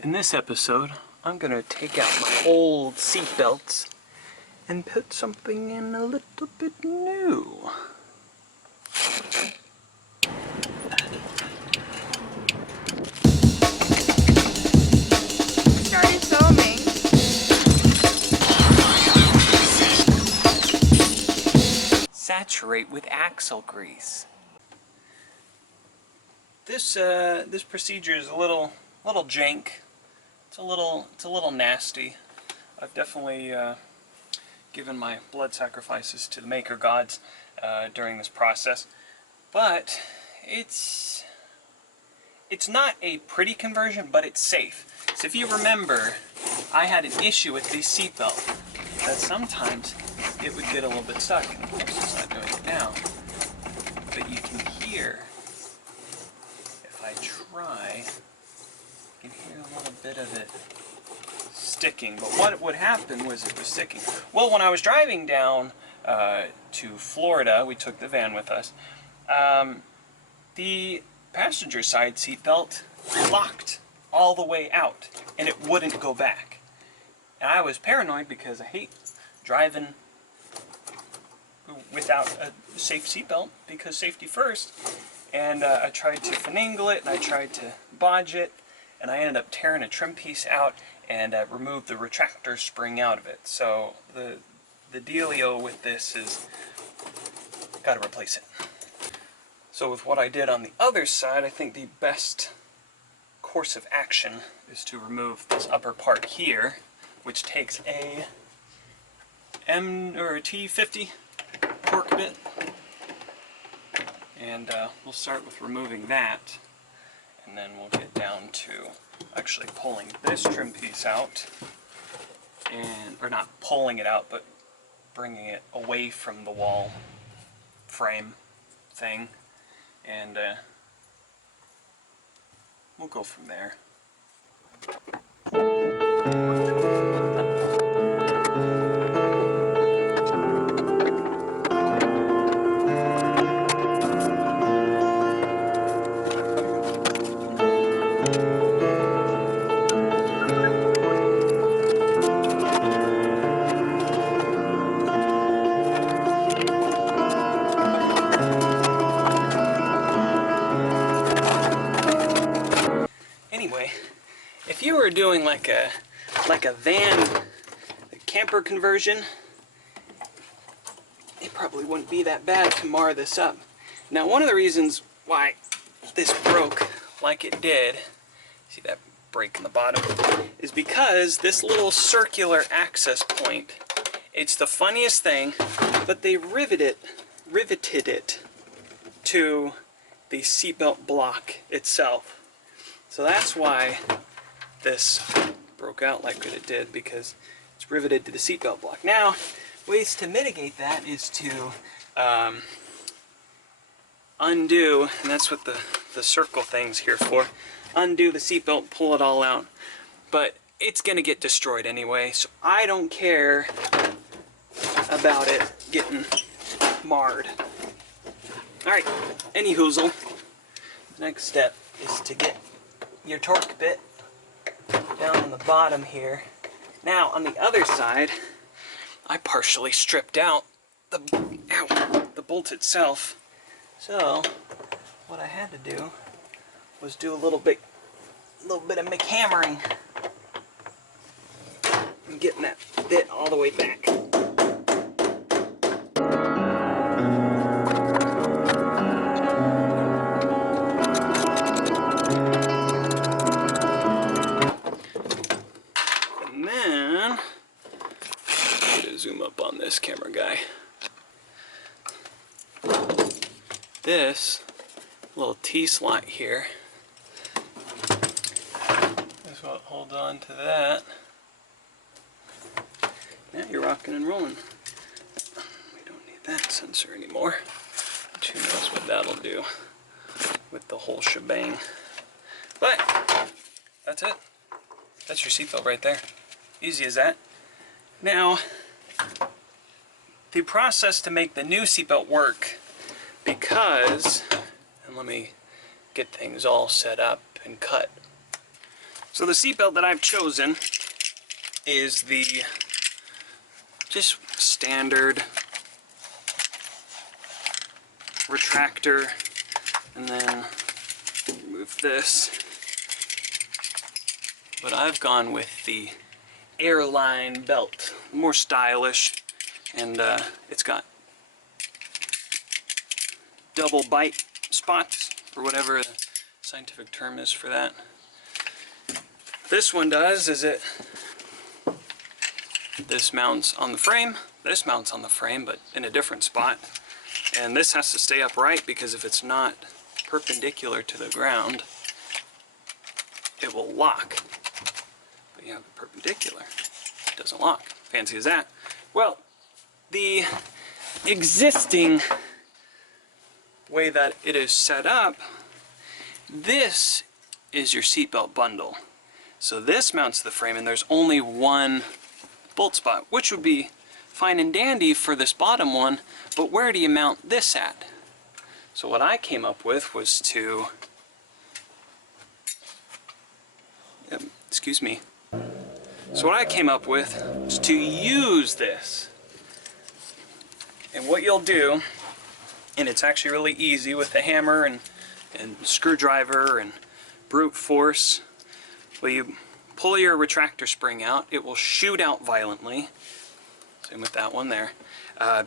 In this episode, I'm going to take out my old seat belts and put something in a little bit new. Started filming. Saturate with axle grease. This procedure is a little jank. It's a little nasty. I've definitely given my blood sacrifices to the maker gods during this process, but it's not a pretty conversion, but it's safe. So if you remember, I had an issue with the seatbelt that sometimes it would get a little bit stuck, and of course it's not doing it now. But you can hear, if I try, you can hear a little bit of it sticking. But what would happen was it was sticking. Well, when I was driving down to Florida, we took the van with us, the passenger side seat belt locked all the way out, and it wouldn't go back. And I was paranoid because I hate driving without a safe seatbelt, because safety first. And I tried to finagle it, and I tried to bodge it, and I ended up tearing a trim piece out and removed the retractor spring out of it. So the dealio with this is got to replace it. So with what I did on the other side, I think the best course of action is to remove this upper part here, which takes a T50 torque bit, and we'll start with removing that, and then we'll get down to actually pulling this trim piece out, or not pulling it out, but bringing it away from the wall frame thing, and we'll go from there. Anyway, if you were doing like a van, a camper conversion, it probably wouldn't be that bad to mar this up. Now, one of the reasons why this broke like it did, see that break in the bottom, is because this little circular access point, it's the funniest thing, but they riveted it to the seatbelt block itself. So that's why this broke out like it did, because it's riveted to the seatbelt block. Now, ways to mitigate that is to undo, and that's what the circle thing's here for, undo the seatbelt, pull it all out. But it's going to get destroyed anyway, so I don't care about it getting marred. Alright, any hoozle, the next step is to get your torque bit down on the bottom here. Now, on the other side, I partially stripped out the bolt itself. So, what I had to do was do a little bit of McHammering and getting that bit all the way back. Zoom up on this camera guy. This little T-slot here is what holds on to that. Now you're rocking and rolling. We don't need that sensor anymore. But who knows what that'll do with the whole shebang. But that's it. That's your seatbelt right there. Easy as that. Now, the process to make the new seatbelt work, because, and let me get things all set up and cut. So the seatbelt that I've chosen is the just standard retractor, and then remove this. But I've gone with the airline belt, more stylish, and it's got double bite spots, or whatever the scientific term is for that. This one does is this mounts on the frame, this mounts on the frame, but in a different spot. And this has to stay upright, because if it's not perpendicular to the ground, it will lock. But you have it perpendicular, it doesn't lock. Fancy as that. Well, the existing way that it is set up, this is your seatbelt bundle. So this mounts the frame, and there's only one bolt spot, which would be fine and dandy for this bottom one, but where do you mount this at? So what I came up with was to, excuse me. So what I came up with was to use this. And what you'll do, and it's actually really easy with the hammer and screwdriver and brute force, well, you pull your retractor spring out, it will shoot out violently. Same with that one there.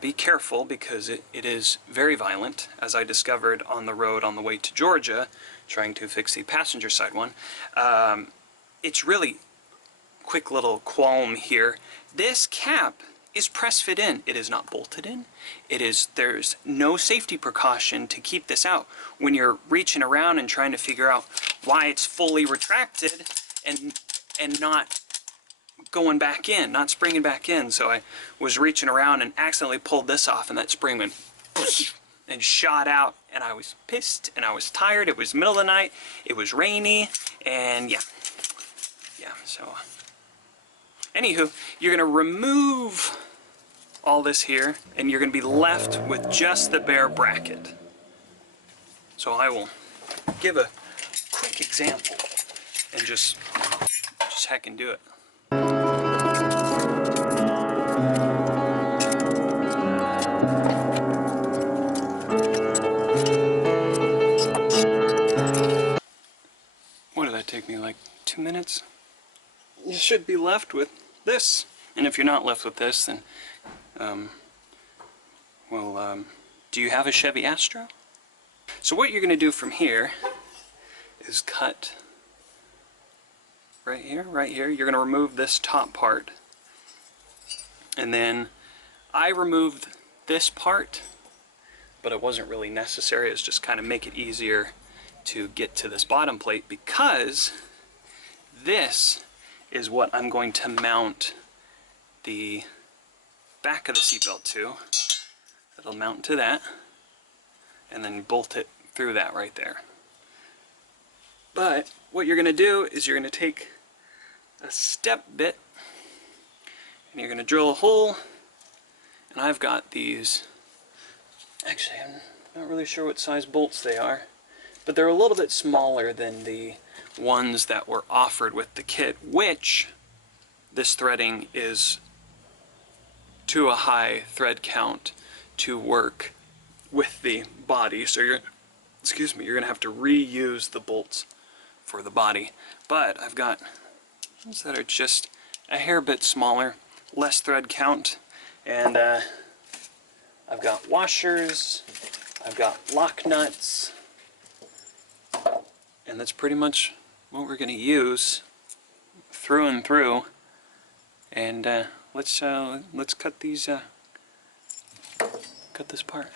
Be careful, because it is very violent, as I discovered on the road on the way to Georgia, trying to fix the passenger side one. It's really quick little qualm here. This cap is press fit in. It is not bolted in. There's no safety precaution to keep this out. When you're reaching around and trying to figure out why it's fully retracted and not going back in, not springing back in. So I was reaching around and accidentally pulled this off, and that spring went and shot out, and I was pissed and I was tired. It was middle of the night, it was rainy, and yeah, so anywho, you're gonna remove all this here, and you're gonna be left with just the bare bracket. So I will give a quick example and just heckin' do it. What did that take me, like 2 minutes? You should be left with this. And if you're not left with this, then, do you have a Chevy Astro? So what you're going to do from here is cut right here. You're going to remove this top part. And then I removed this part, but it wasn't really necessary. It's just kind of make it easier to get to this bottom plate, because this is what I'm going to mount the back of the seatbelt to. It'll mount to that, and then bolt it through that right there. But what you're going to do is you're going to take a step bit, and you're going to drill a hole. And I've got these, actually I'm not really sure what size bolts they are, but they're a little bit smaller than the ones that were offered with the kit, which this threading is to a high thread count to work with the body. So you're going to have to reuse the bolts for the body. But I've got ones that are just a hair bit smaller, less thread count, and I've got washers, I've got lock nuts, and that's pretty much what we're going to use through and through. And let's cut these cut this part.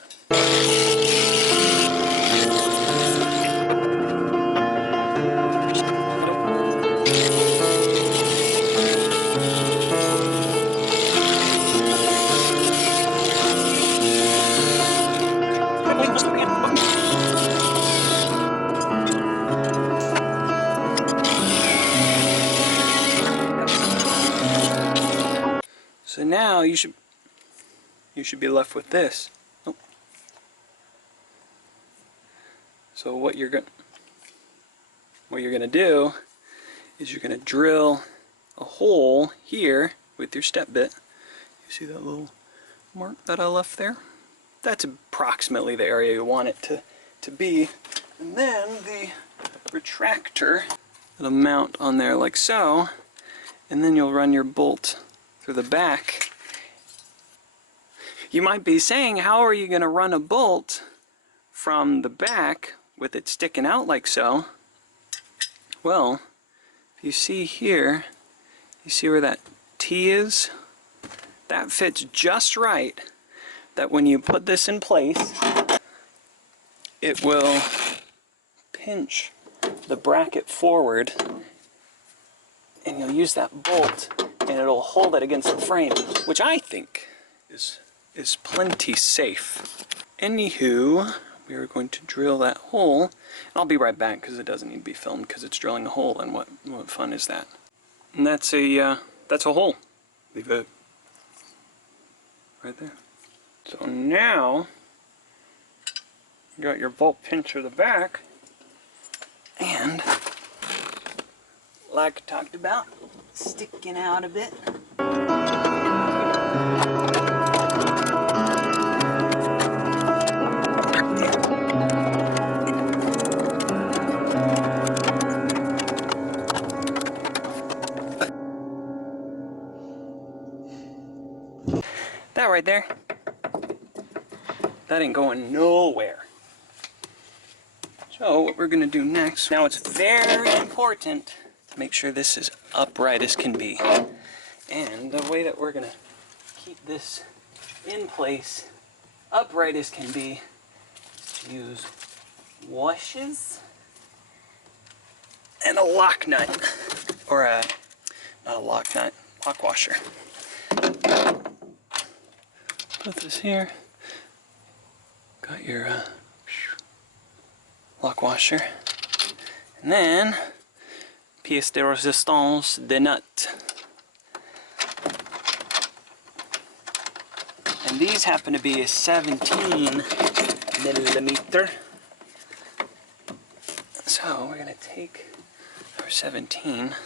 So now you should be left with this. Oh. So what you're gonna do is you're going to drill a hole here with your step bit. You see that little mark that I left there? That's approximately the area you want it to be. And then the retractor, it'll mount on there like so, and then you'll run your bolt through the back. You might be saying, how are you going to run a bolt from the back with it sticking out like so? Well, if you see here, you see where that T is? That fits just right that when you put this in place, it will pinch the bracket forward, and you'll use that bolt and it'll hold it against the frame, which I think is plenty safe. Anywho, we are going to drill that hole, and I'll be right back because it doesn't need to be filmed because it's drilling a hole, and what fun is that? And that's a hole. Leave it right there. So now you got your bolt pinch of the back, and like I talked about, sticking out a bit. That right there, that ain't going nowhere. So what we're going to do next, now it's very important to make sure this is upright as can be. And the way that we're going to keep this in place, upright as can be, is to use washes and a lock nut, or not a lock nut, lock washer. Put this here, got your lock washer, and then pièce de résistance de nut. And these happen to be a 17 millimeter. So we're going to take our 17.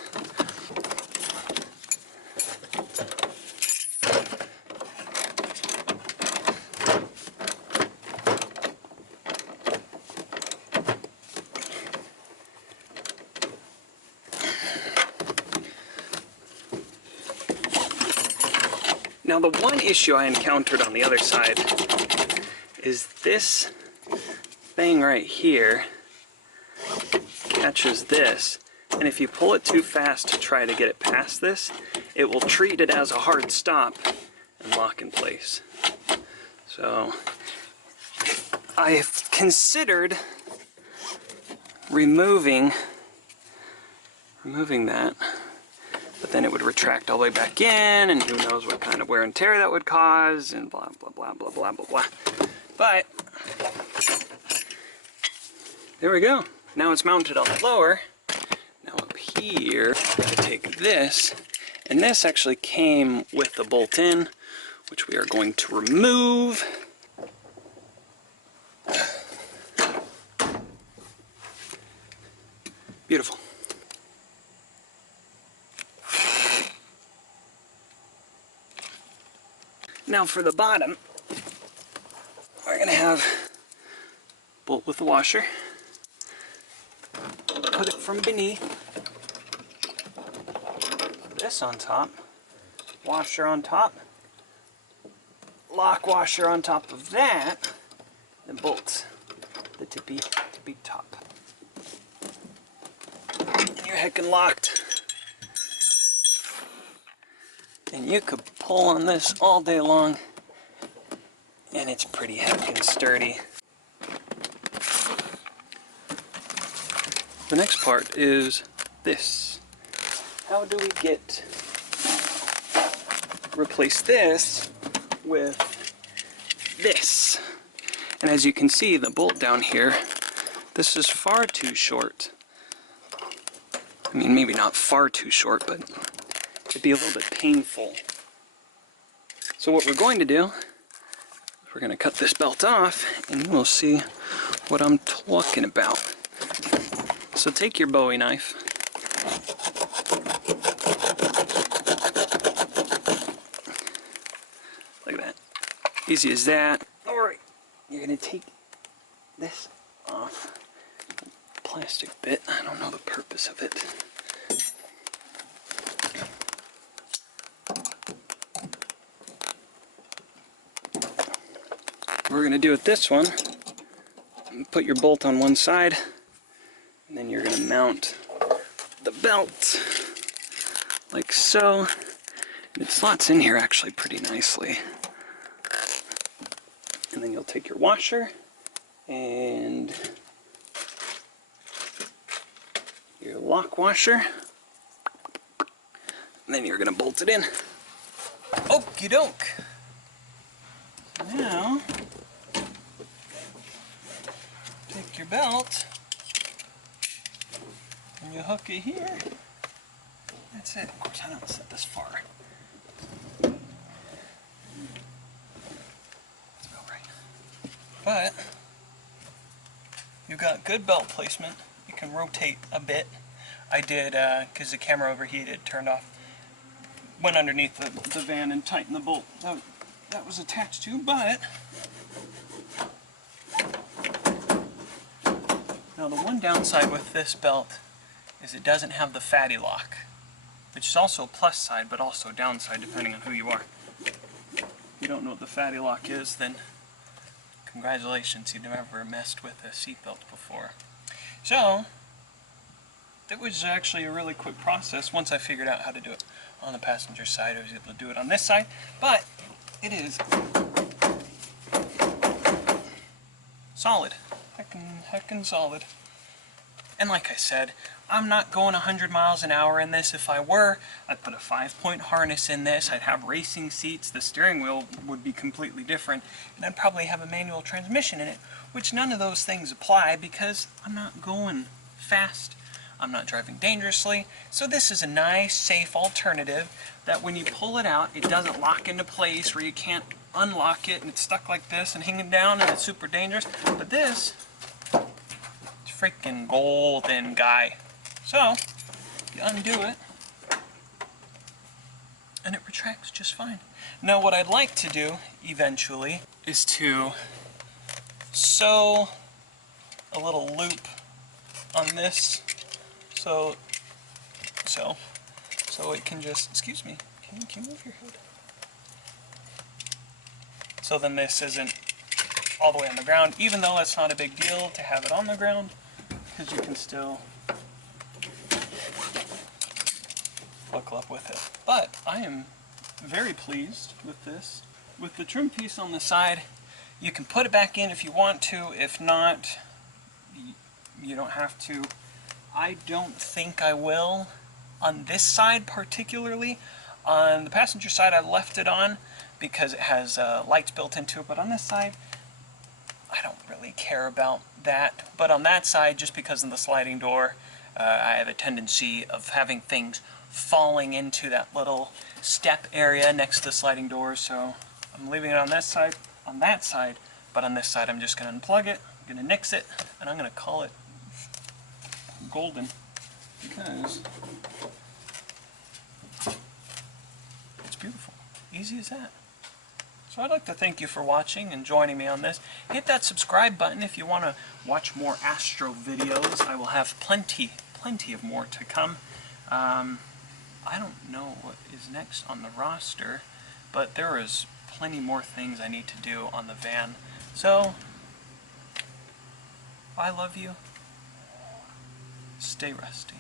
Now the one issue I encountered on the other side is this thing right here catches this, and if you pull it too fast to try to get it past this, it will treat it as a hard stop and lock in place. So I've considered removing that, but then it would retract all the way back in, and who knows what kind of wear and tear that would cause, and blah, blah, blah, blah, blah, blah, blah. But there we go. Now it's mounted on the lower. Now up here, I'm going to take this, and this actually came with the bolt in, which we are going to remove. Beautiful. Now for the bottom, we're going to have bolt with the washer. Put it from beneath. This on top. Washer on top. Lock washer on top of that. Then bolts. The tippy top. And you're heckin' locked. And you could pull on this all day long, and it's pretty heckin' sturdy. The next part is this. How do we replace this with this? And as you can see, the bolt down here, this is far too short. I mean, maybe not far too short, but it'd be a little bit painful. So what we're going to do is we're going to cut this belt off, and you will see what I'm talking about. So take your Bowie knife, Easy as that. Alright, you're going to take this off. Plastic bit, I don't know the purpose of it. We're going to do with this one, put your bolt on one side, and then you're going to mount the belt like so. It slots in here actually pretty nicely. And then you'll take your washer and your lock washer, and then you're going to bolt it in. Okie doke. Now, take your belt and you hook it here. That's it. Of course, I don't set this far. That's about right. But you've got good belt placement. You can rotate a bit. I did, because the camera overheated, turned off, went underneath the van and tightened the bolt that was attached to, but now the one downside with this belt is it doesn't have the fatty lock, which is also a plus side but also a downside depending on who you are. If you don't know what the fatty lock is, then congratulations, you've never messed with a seatbelt before. So it was actually a really quick process. Once I figured out how to do it on the passenger side, I was able to do it on this side, but it is solid, heckin' solid. And like I said, I'm not going 100 miles an hour in this. If I were, I'd put a 5-point harness in this, I'd have racing seats, the steering wheel would be completely different, and I'd probably have a manual transmission in it, which none of those things apply because I'm not going fast, I'm not driving dangerously. So this is a nice, safe alternative that when you pull it out, it doesn't lock into place where you can't unlock it and it's stuck like this and hanging down and it's super dangerous. But this, it's freaking golden, guy. So you undo it and it retracts just fine. Now what I'd like to do eventually is to sew a little loop on this so it can just, excuse me, can you move your hood? So then this isn't all the way on the ground, even though it's not a big deal to have it on the ground, because you can still buckle up with it. But I am very pleased with this. With the trim piece on the side, you can put it back in if you want to. If not, you don't have to. I don't think I will on this side particularly. On the passenger side I left it on because it has lights built into it, but on this side I don't really care about that. But on that side, just because of the sliding door, I have a tendency of having things falling into that little step area next to the sliding door, so I'm leaving it on that side, but on this side I'm just going to unplug it, I'm going to nix it, and I'm going to call it golden, because it's beautiful. Easy as that. So I'd like to thank you for watching and joining me on this. Hit that subscribe button if you want to watch more Astro videos. I will have plenty of more to come. I don't know what is next on the roster, but there is plenty more things I need to do on the van. So, I love you. Stay rusty.